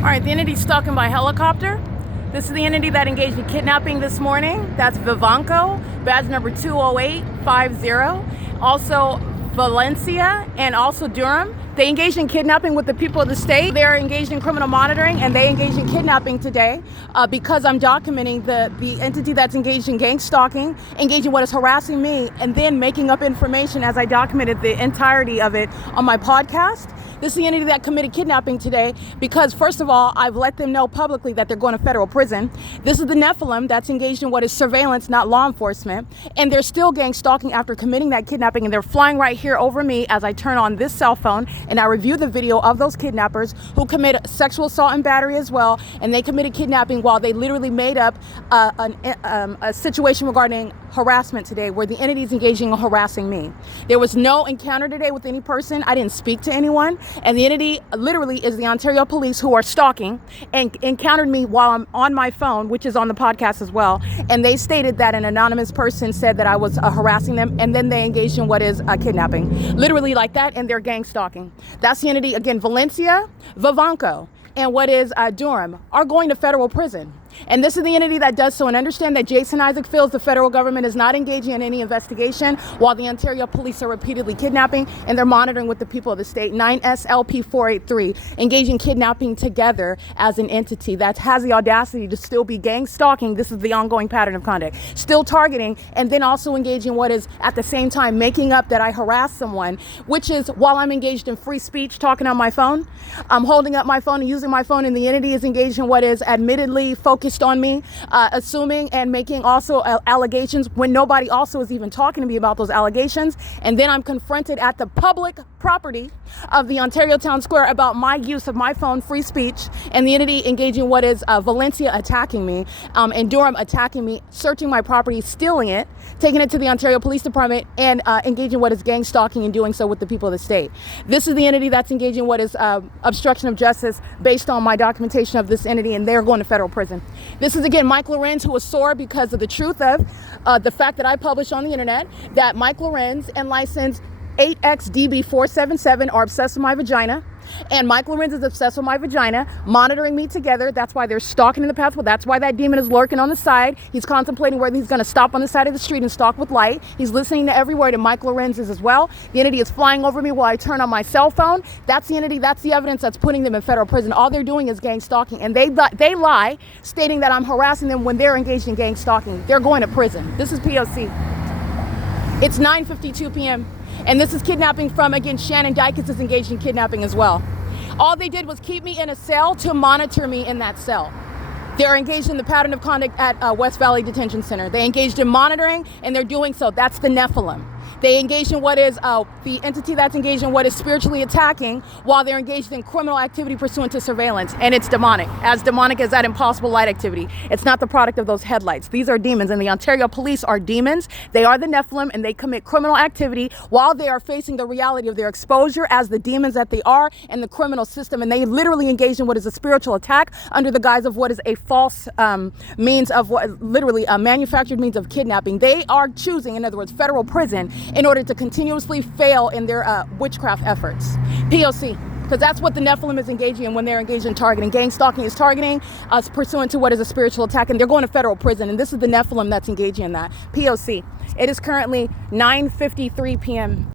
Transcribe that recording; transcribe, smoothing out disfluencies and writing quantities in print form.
All right, the entity stalking by helicopter. This is the entity that engaged in kidnapping this morning. That's VIVANCO, badge number 20850. Also Valencia and also DOUREM. They engaged in kidnapping with the people of the state. They're engaged in criminal monitoring, and they engaged in kidnapping today because I'm documenting the entity that's engaged in gang stalking, engaging what is harassing me, and then making up information as I documented the entirety of it on my podcast. This is the entity that committed kidnapping today because, first of all, I've let them know publicly that they're going to federal prison. This is the Nephilim that's engaged in what is surveillance, not law enforcement. And they're still gang stalking after committing that kidnapping. And they're flying right here over me as I turn on this cell phone and I review the video of those kidnappers who commit sexual assault and battery as well. And they committed kidnapping while they literally made up a situation regarding harassment today where the entity is engaging in harassing me. There was no encounter today with any person. I didn't speak to anyone. And the entity literally is the Ontario police who are stalking and encountered me while I'm on my phone, which is on the podcast as well. And they stated that an anonymous person said that I was harassing them. And then they engaged in what is kidnapping. Literally like that. And they're gang stalking. That's the entity. Again, Valencia, VIVANCO, and what is DOUREM are going to federal prison. And this is the entity that does so. And understand that Jason Isaac feels the federal government is not engaging in any investigation while the Ontario police are repeatedly kidnapping and they're monitoring with the people of the state. 9SLP 483, engaging kidnapping together as an entity that has the audacity to still be gang stalking. This is the ongoing pattern of conduct. Still targeting and then also engaging what is at the same time making up that I harass someone, which is while I'm engaged in free speech talking on my phone. I'm holding up my phone and using my phone, and the entity is engaged in what is admittedly focused on me, assuming and making also allegations when nobody also is even talking to me about those allegations. And then I'm confronted at the public property of the Ontario Town Square about my use of my phone, free speech, and the entity engaging what is Valencia attacking me and DOUREM attacking me, searching my property, stealing it, taking it to the Ontario Police Department, and engaging what is gang stalking and doing so with the people of the state. This is the entity that's engaging what is obstruction of justice based on my documentation of this entity, and they're going to federal prison. This is, again, Mike LORENZ, who was sore because of the truth of the fact that I published on the internet that Mike LORENZ and license 8XDB477 are obsessed with my vagina. And Mike LORENZ is obsessed with my vagina, monitoring me together. That's why they're stalking in the pathway. That's why that demon is lurking on the side. He's contemplating whether he's going to stop on the side of the street and stalk with light. He's listening to every word, and Mike LORENZ is as well. The entity is flying over me while I turn on my cell phone. That's the entity. That's the evidence that's putting them in federal prison. All they're doing is gang stalking, and they lie, stating that I'm harassing them when they're engaged in gang stalking. They're going to prison. This is P.O.C. It's 9:52 p.m. And this is kidnapping from, again, Shannon Dykes is engaged in kidnapping as well. All they did was keep me in a cell to monitor me in that cell. They're engaged in the pattern of conduct at West Valley Detention Center. They engaged in monitoring, and they're doing so. That's the Nephilim. They engaged in what is the entity that's engaged in what is spiritually attacking while they're engaged in criminal activity pursuant to surveillance. And it's demonic as that impossible light activity. It's not the product of those headlights. These are demons, and the Ontario police are demons. They are the Nephilim, and they commit criminal activity while they are facing the reality of their exposure as the demons that they are in the criminal system. And they literally engage in what is a spiritual attack under the guise of what is a false means of what literally a manufactured means of kidnapping. They are choosing, in other words, federal prison in order to continuously fail in their witchcraft efforts. P.O.C. Because that's what the Nephilim is engaging in when they're engaged in targeting. Gang stalking is targeting us pursuant to what is a spiritual attack, and they're going to federal prison. And this is the Nephilim that's engaging in that. P.O.C. It is currently 9:53 p.m.